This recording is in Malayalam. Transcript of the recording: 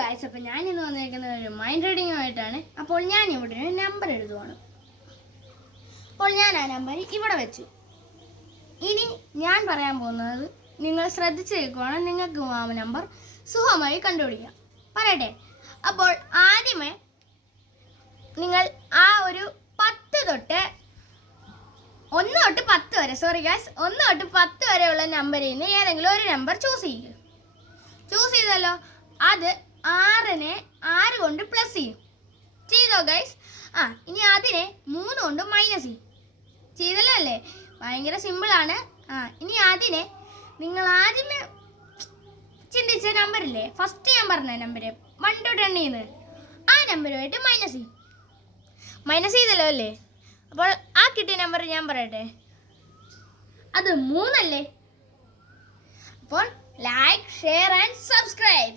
ഗായ്സ്, അപ്പോൾ ഞാനിന്ന് വന്നിരിക്കുന്നത് ഒരു മൈൻഡ് റീഡിങ്ങുമായിട്ടാണ്. അപ്പോൾ ഞാൻ ഇവിടെ ഒരു നമ്പർ എഴുതുവാണ്. അപ്പോൾ ഞാൻ ആ നമ്പർ ഇവിടെ വെച്ചു. ഇനി ഞാൻ പറയാൻ പോകുന്നത് നിങ്ങൾ ശ്രദ്ധിച്ച് കേൾക്കുവാണ്. നിങ്ങൾക്ക് ആ നമ്പർ സുഖമായി കണ്ടുപിടിക്കാം. പറയട്ടെ. അപ്പോൾ ആദ്യമേ നിങ്ങൾ ആ ഒരു 10 തൊട്ട് 1 തൊട്ട് 10 വരെ 1 തൊട്ട് 10 വരെയുള്ള നമ്പറിൽ നിന്ന് ഏതെങ്കിലും ഒരു നമ്പർ ചൂസ് ചെയ്യുക. ചൂസ് ചെയ്തല്ലോ, അത് 6നെ 6 കൊണ്ട് പ്ലസ് ചെയ്തോ ഗൈസ്. ഇനി അതിനെ 3 കൊണ്ട് മൈനസ് ചെയ്തല്ലോ അല്ലേ? ഭയങ്കര സിമ്പിളാണ്. ഇനി അതിനെ നിങ്ങൾ ആദ്യമേ ചിന്തിച്ച നമ്പറില്ലേ, ഫസ്റ്റ് ഞാൻ പറഞ്ഞ നമ്പർ 1 to 10 ചെയ്യുന്നത്, ആ നമ്പറുമായിട്ട് മൈനസ് ചെയ്തല്ലോ അല്ലേ? അപ്പോൾ ആ കിട്ടിയ നമ്പർ ഞാൻ പറയട്ടെ, അത് 3 അല്ലേ? അപ്പോൾ ലൈക്ക്, ഷെയർ ആൻഡ് സബ്സ്ക്രൈബ്.